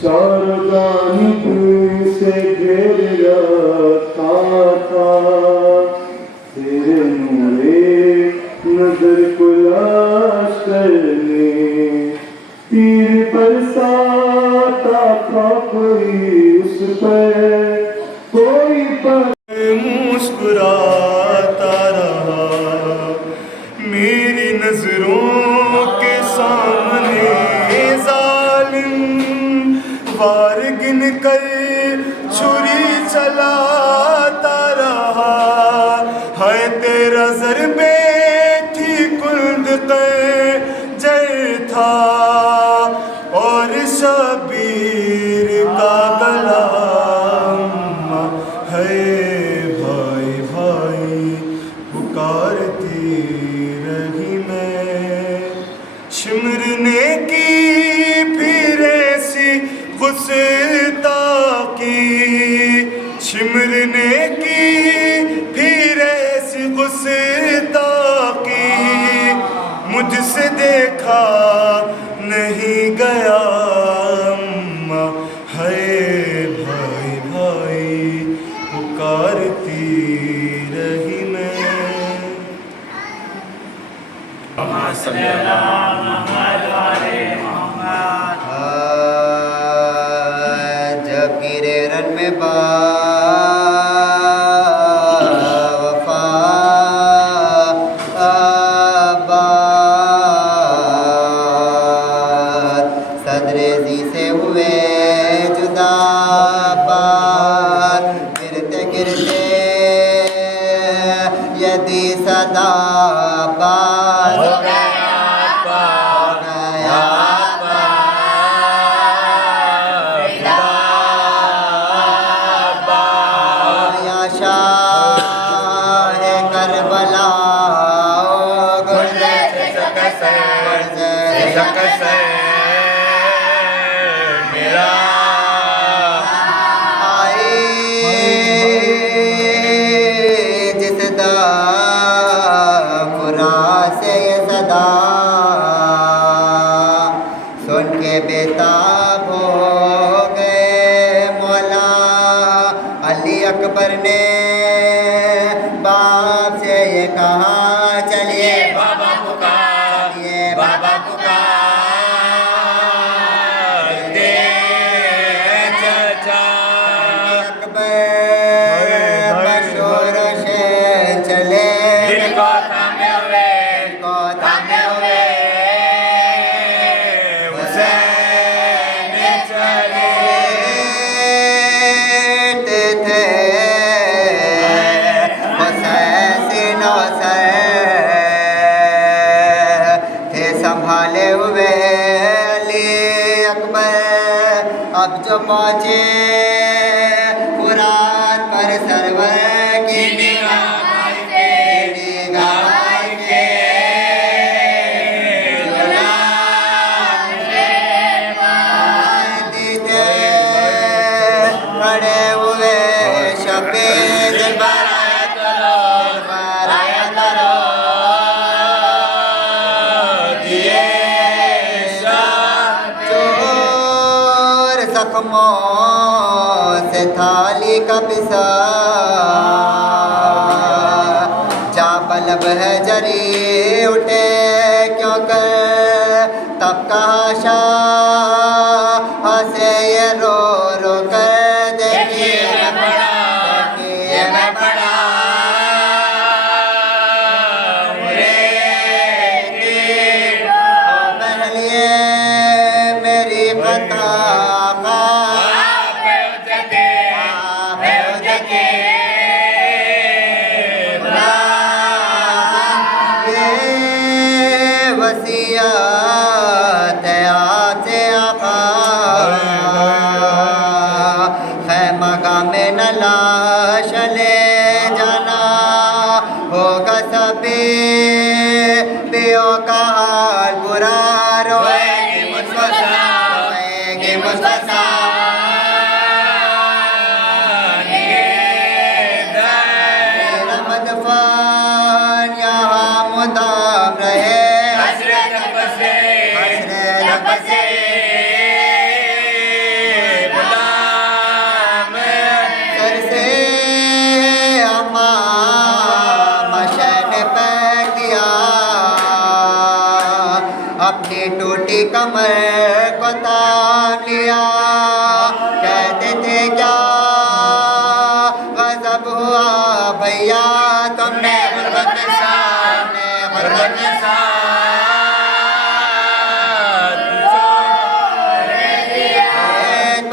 सारदानी से घेर रखा था तेरे नूरे नजर को लाश करने तीर बरसाता था कोई उस पर कोई पर मुस्कुराता रहा मेरी नजरों के सामने जालिम वार गिन कर छुरी चलाता रहा है तेरा ज़रबे थी कुल्द जर था और शबीर का गला है भाई भाई पुकारती रही मैं शिमरने की फिर ऐसी गुस्ताखी शिमरने की फिर ऐसी गुस्ताखी मुझसे देखा नहीं गया अम्मा है भाई भाई पुकारती रही मैं जब गिरे रन में वफा सदरे जी से हुए जुदा बात गिरते गिरते यदि सदा बात हो गया मेरा आए जिस पुरा से ये सदा सुन के बेताब हो गए मौला अली अकबर ने बाप से ये कहा चलिए बाबा पुकार चलिए बाबा पुकार संभाले हुए अली अकबर अब जो पहुँचे फुरात पर सरवर की निगाह खड़े हुए शबीर जख्मों से थाली का पिसा जा बलब है जरी उठे क्यों कर तब कहा शाह से ये रो रो कर देखिए मैं बड़ा मेरी बता में न लाश ले जाना होगा सभी पियो का हाल बुरा रोएगी मुस्तफा मदफान यहाँ मुदाम रहे हजरत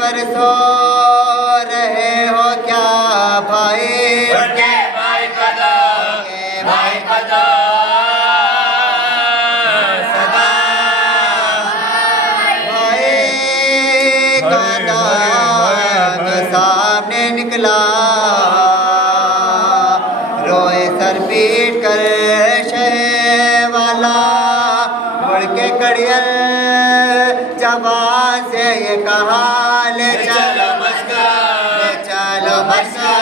कर सो रहे हो क्या भाई? बड़े भाई का दो, भाई का दो सदा। भाई का दाग सामने निकला, रोए सर पीट कर शह वाला, मुड़ के कड़ियल जबान से ये कहा, ले चलो मस्का, ले चलो मस्का।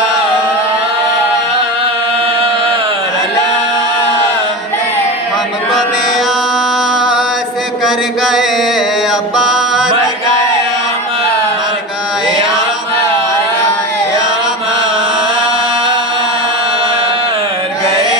हमको बेआस कर गए अब्बास, मर गए अमर, मर गए मर गए अमर गए।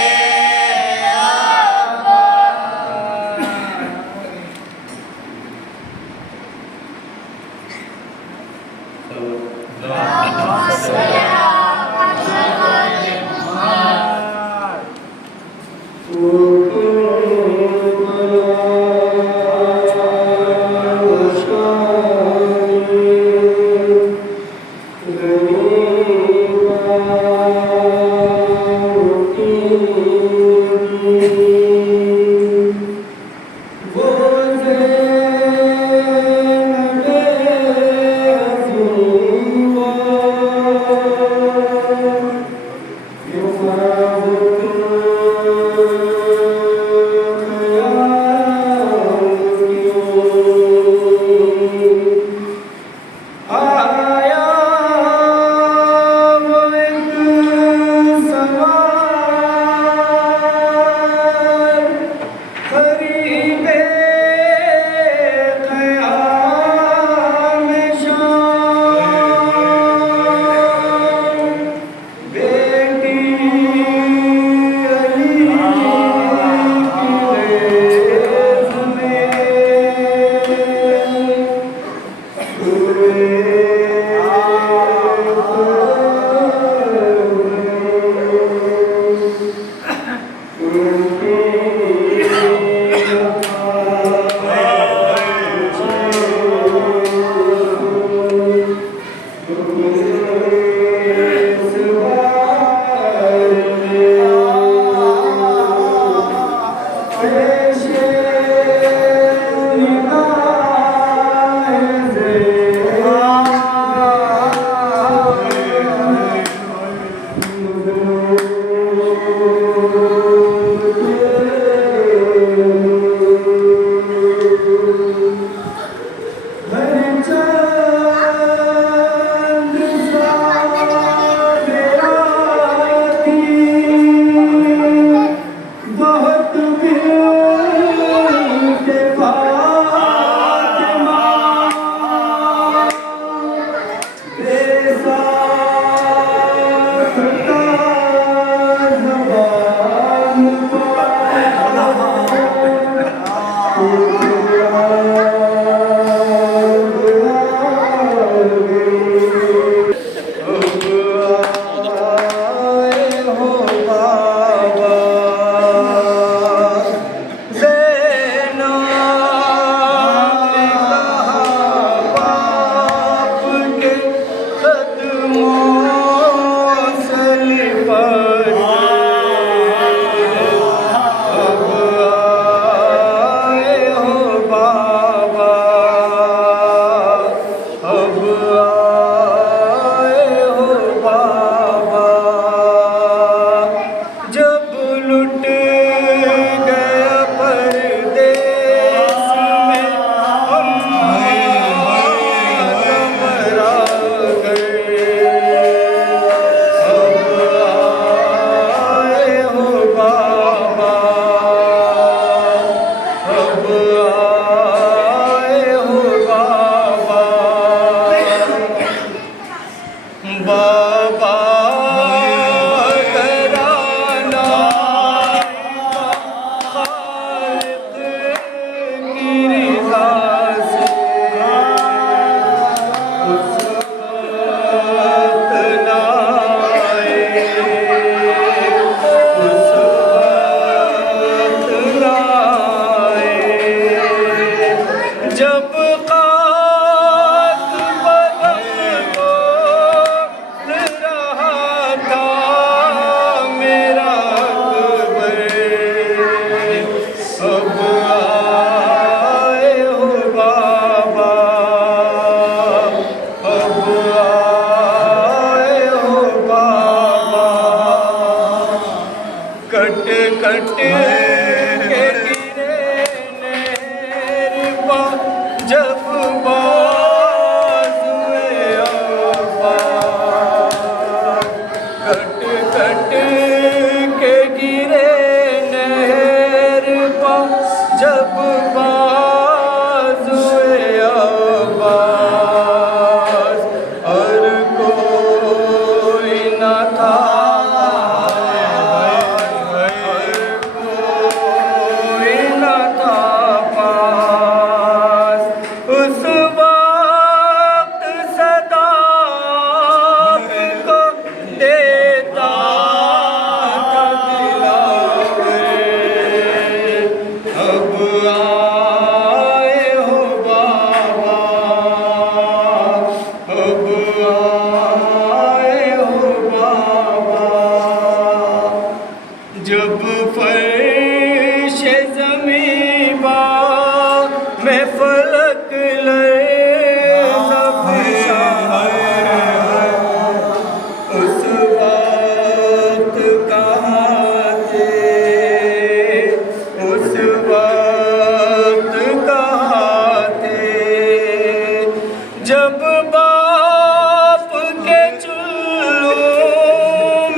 जब बाप के चुल्लू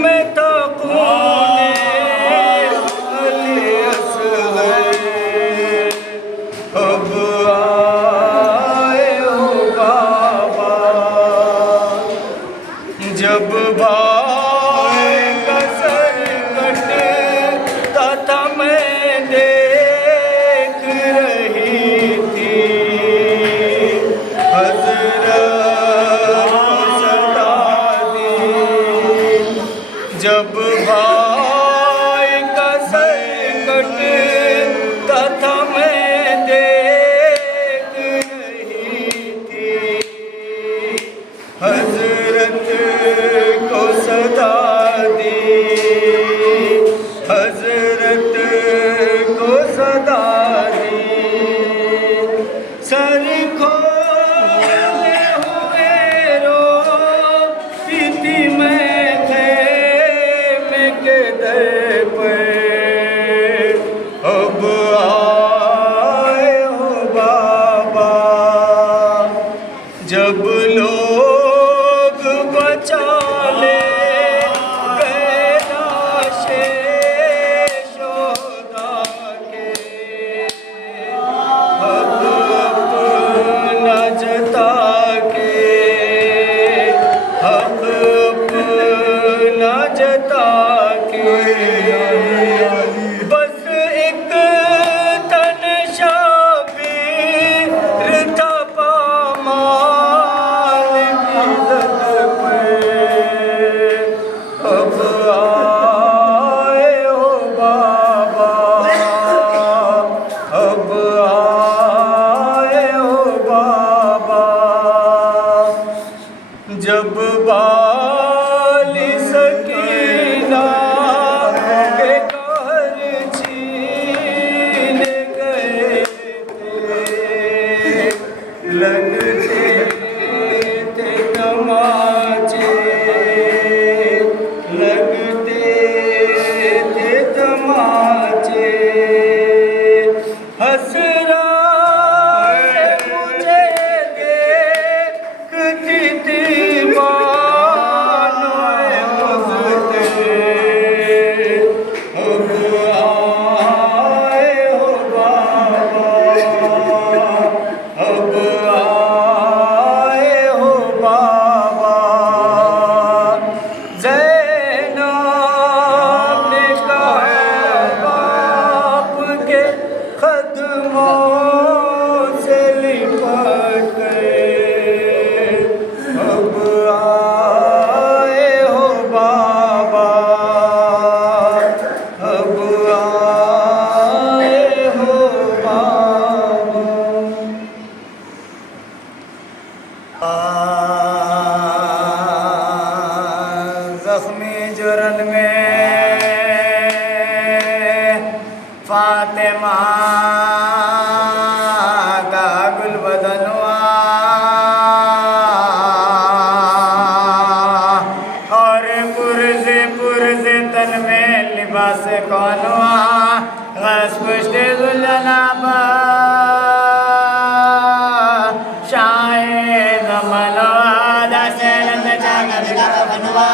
में था खूने अली असगर, अब आए हो बाबा। जब भाई का सर कटता था मैं देख रही थी हज़रत सदा दी। जब भाई का सर कटता था मैं देख रही थी हज़रत को सदा दी, हज़रत को सदा दी। सर खोले हुए रोती थी मैं खेमे के दर पर, अब आए हो बाबा। जब लोग बचा ले गए लाशे शोहदा के, अब अपना जता के, अब अपना जता के, बस एक तनशा भी था पामाल की लत पे, अब आए हो बाबा, अब आए हो बाबा। जब बाली सकीना के कहर छीन गए थे, लगते थे तमाचे, लगते थे तमाचे। हसरा मुझे देखती थी बानों मुझते, अब आए हो बाबा, अब आए हो बाबा। ज़ैनब ने कहा बाप के कदमों से लिपट गए, अब आए हो बाबा, अब आए हो बाबा। ज़ख्मी जुरन में फातिमा का गुलबदन हुआ, और पुरज़े तन में लिबास कौन हुआ, गस पुश्ते ज़ुलजनाबा शाहिद मलवादा से लंद जाकर बिका बनवा,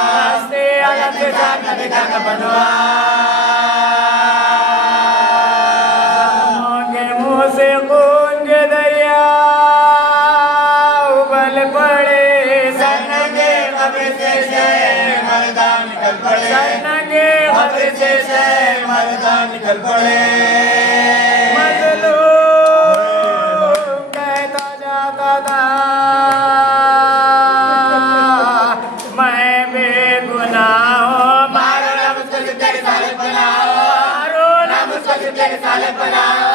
से अलग जाकर बिका बनवा। के मुँह से खून के दरिया उबल पड़े, सनगे खबर से मर्दा निकल पड़े, सनगे खबर से मर्दा निकल पड़े। मैं बेगुनाह हूँ, मारो ना मुझको तेरे साले बनाओ, मारो ना मुझको तेरे साले बनाओ।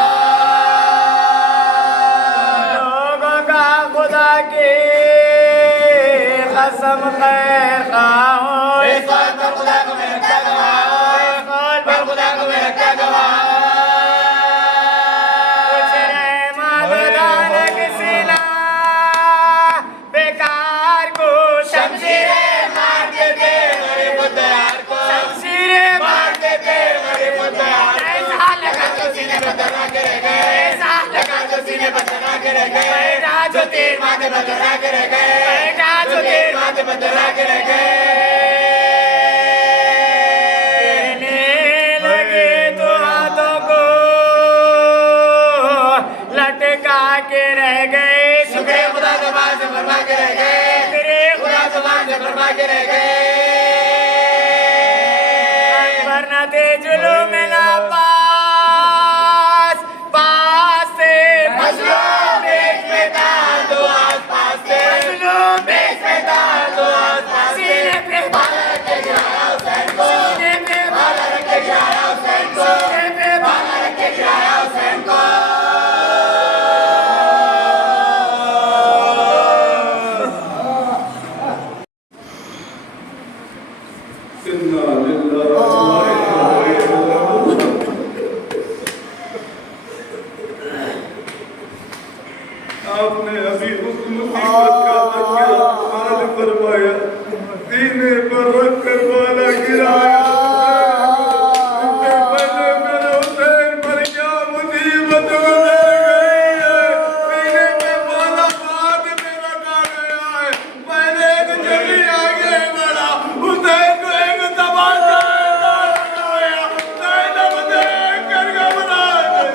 लोगों का खुदा की कसम खैर खाओ, इस बात पर खुदा को मैं क्या गवाऊं, इस बात पर खुदा को मैं क्या गवाऊं। कुछ रहमत दानक सिला बेकार को, शमशीरें मार देते गरीब मुद्दार को, शमशीरें मार देते गरीब मुद्दार। ऐसा लगा जो सीने पर दबा के रह गए, ऐसा लगा जो सीने पर दबा के रह गए, जो तेरे तीर माथे पर चढ़ा के रह गए, 400 तीर माथे पर चढ़ा के रह गए। गिरने लगे तो हाथों को लटका के रह गए, शुक्र खुदा ज़बान से फरमा के रह गए, शुक्र खुदा ज़बान से फरमा के रह गए। वरना थे जुल्म में ना पास पास से, मज़लूम देश में था तो आस-पास से, मज़लूम देश में था तो आस-पास से। सीने पे भाला रख के गिराया हुसैन को, सीने पे भाला रख के गिराया हुसैन को, सीने पे भाला रख के गिराया हुसैन को। आपने अभी उस मुसीबत का तज़किरा फरमाया, सीने पर रख कर बाला गिराया। इससे पहले मेरे हुसैन पर क्या मुसीबत गुजर गई है। सीने में बाला बाद में रखा गया है। पहले एक जल्दी आगे बढ़ा, हुसैन को एक तमाचा लगाया, ज़ैनब देख कर घबरा गई।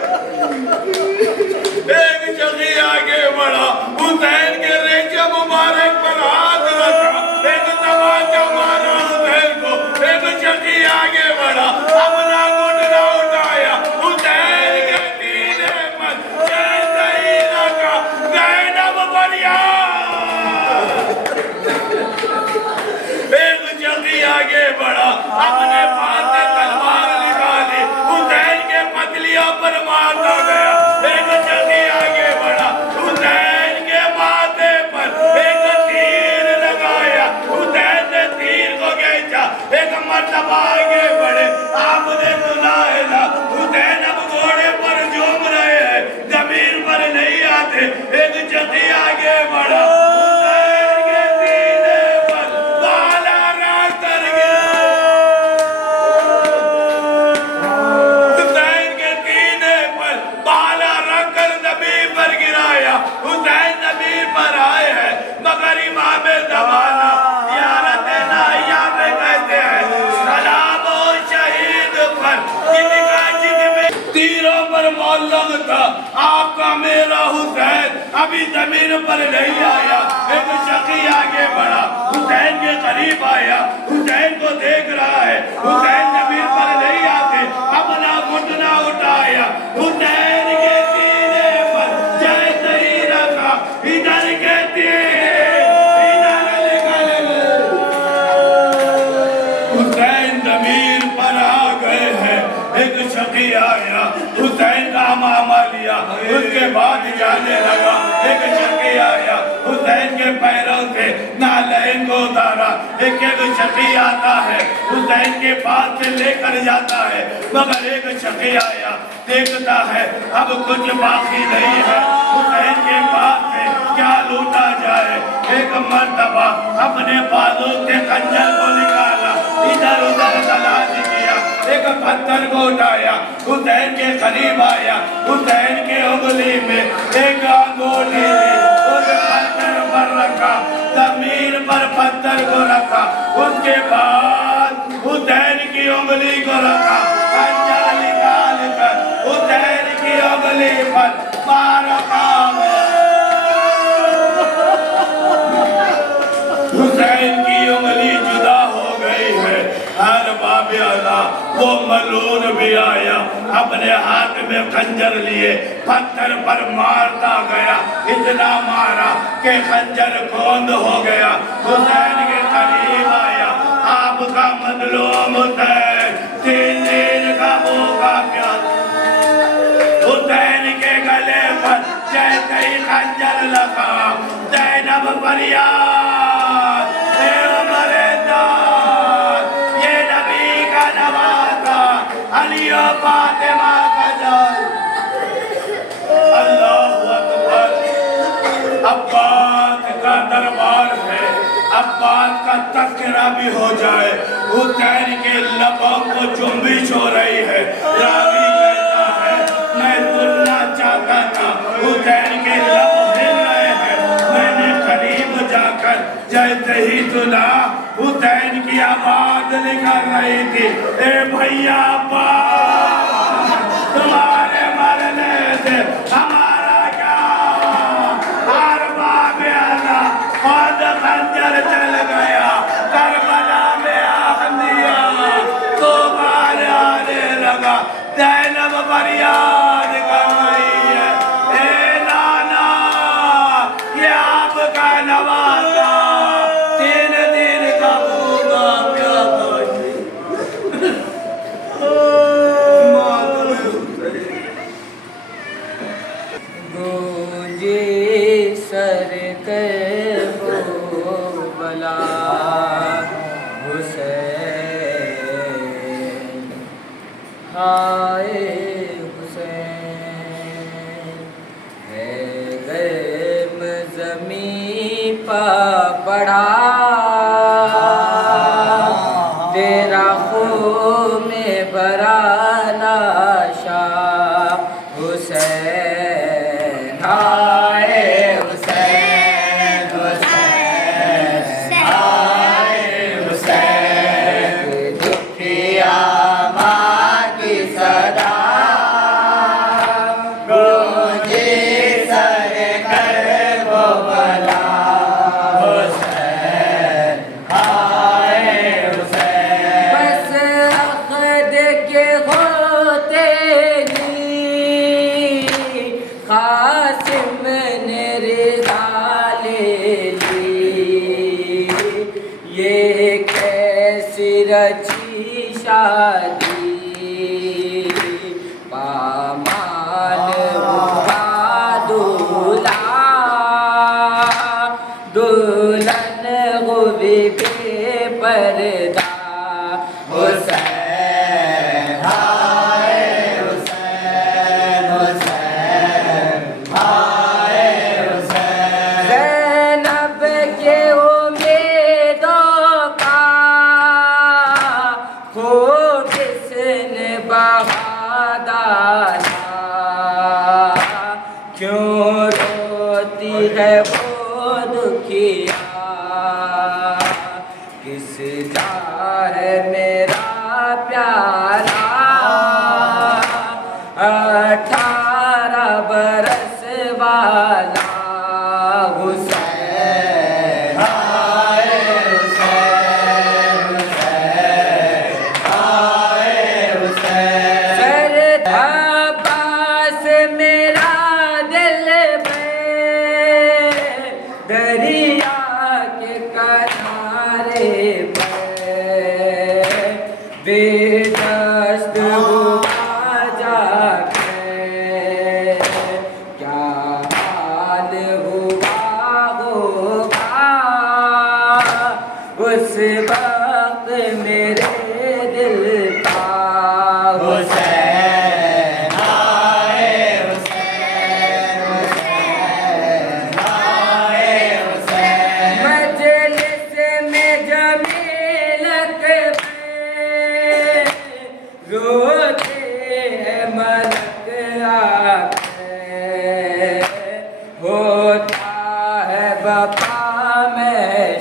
एक जल्दी आगे बढ़ा, हुसैन के रेचे मुबारक पर हाथ रखा, एक तमाचा मारा हुसैन को। एक जल्दी आगे बढ़ा, अपना घुटना उठाया, हुसैन के सीने पर जैसे ही रखा, ज़ैनब फरियाद। एक जल्दी आगे बढ़ा, अपने पास से तलवार निकाली, हुसैन के पतलियों पर मारता गया। एक जल्दी आगे बढ़ा, हुसैन के माथे पर एक तीर लगाया, हुसैन ने तीर को खींचा। एक मर्तबा आगे बढ़े, आपने सुना है ना, हुसैन अब घोड़े पर झूम रहे हैं, जमीन पर नहीं आते। एक जल्दी आगे बढ़ा, हुसैन के सीने पर बाला रख कर गिरा। हुसैन के सीने पर बाला रख कर ज़मीन पर गिराया। हुसैन ज़मीन पर आए हैं, मगर इमाम ज़माना ज़ियारत नाहिया में कहते हैं, सलाम हो शहीद पर जिनका जिसमें तीरों पर मौलूद था। आपका मेरा हुसैन अभी ज़मीन पर नहीं आया। एक शकी आगे बढ़ा, हुसैन के करीब आया, हुसैन को देख रहा है, हुसैन ज़मीन पर नहीं आते। अपना घुटना उठाया, हुसैन के सीने पर जैसे ही रखा, इधर के तीर इधर निकल गए। हुसैन ज़मीन पर आ गए हैं। एक शकी आया, हुसैन का मामा लिया, उसके बाद जाने लगा। एक शकी आया, हुसैन के पैरों से नालैन को उतारा। एक शकी आता है, हुसैन के पास से लेकर जाता है, मगर एक शकी आया, देखता है अब कुछ बाकी नहीं है, हुसैन के पास से क्या लूटा जाए। एक मर्तबा अपने बालों से खंजर को निकाला, इधर उधर तलाश किया, एक पत्थर को उठाया, हुसैन के करीब आया, हुसैन के उंगली में एक अंगूठी ली, उस पत्थर पर रखा, जमीन पर पत्थर को रखा, उसके बाद हुसैन की उंगली को रखा, खंजर निकाल कर हुसैन की उंगली पर मारा। हुसैन की उंगली जुदा हो गई है। हर बाबे अल्लाह वो मलून भी आया, अपने हाथ में खंजर लिए पत्थर पर मारता गया, इतना मारा कि खंजर गोंद हो गया। हुसैन के करीब आया, आपका मजलूम हुसैन 3 दिन का भूखा प्यासा। हुसैन के गले पर जैसे ही खंजर लगा, ज़ैनब फरियाद, ए उमरे जान, ये नबी का नवासा, अली और फातिमा का जान। अल्लाहु अकबर। अब्बास का दरबार है, अब्बास का तज़किरा भी हो जाए। हुसैन के लबों को जुम्बिश हो रही है। रावी कहता है मैं सुनना चाहता था, हुसैन के लब हिल रहे हैं, जैसे ही सुना हुसैन की आवाज निकल रही थी, ए भैया तुम्हारे मरने से हमारा क्या, अरबा में आना और खंजर चल गया, करबला में आग दिया तो बार आने लगा। ज़ैनब फरियाद कर रही है, ए नाना ये आपका नवासा 3 दिन का भूखा प्यासा गूंजे सर कर वो बला हुसैन, हाय हुसैन, है गर्म ज़मीं पा पड़ा तेरा खून में भरा लाशा हुसैन, हाय हुसैन, हुसैन, हाय हुसैन, दुखिया माँ की सदा गूंजे सर कर वो बला हुसैन, हाय हुसैन, बस अक़द के होते ही क़ासिम ने रिज़ा ले ली, ये कैसी रची शादी, पामाल हुआ दूल्हा, दुल्हन गुबी बेपर्दा हुसैन, हाय हुसैन, हुसैन, हाय हुसैन, ज़ैनब के उम्मीदों का खूब किसने बहा डाला, क्यों रोती है वो दुखिया, किस जा है मेरा प्यारा, 18 बरस वाला हुसैन, हाय हुसैन, हुसैन, हाय हुसैन, सर अब्बास मेरा दिल में दरिया के किनारे बेदस्त हुआ जाके, क्या हाल हुआ होगा उस वक्त मेरे दिल का हुसैन, हाय हुसैन, हुसैन, हाय हुसैन, मजलिस में जमीलत रोते हैं मलक आके, होता है बपा में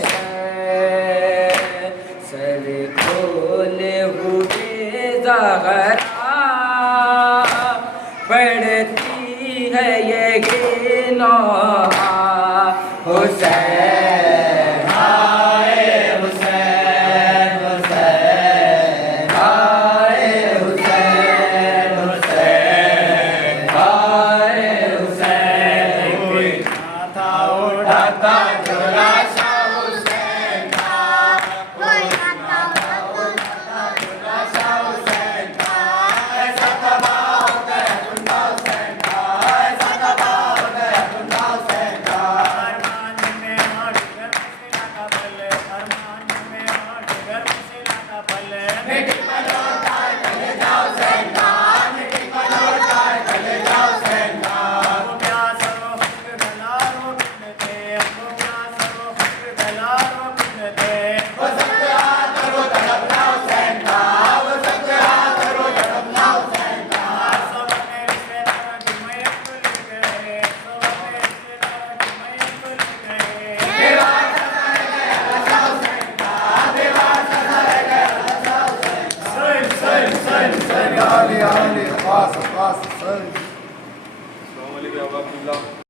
सर खोले हुए ज़हरा, पढ़ती है ये नौहा हुसैन, हाय हुसैन, हुसैन, हाय हुसैन, हुसैन, हाय हुसैन, कोई था उठाता जो लाशा हुसैन ब्लॉक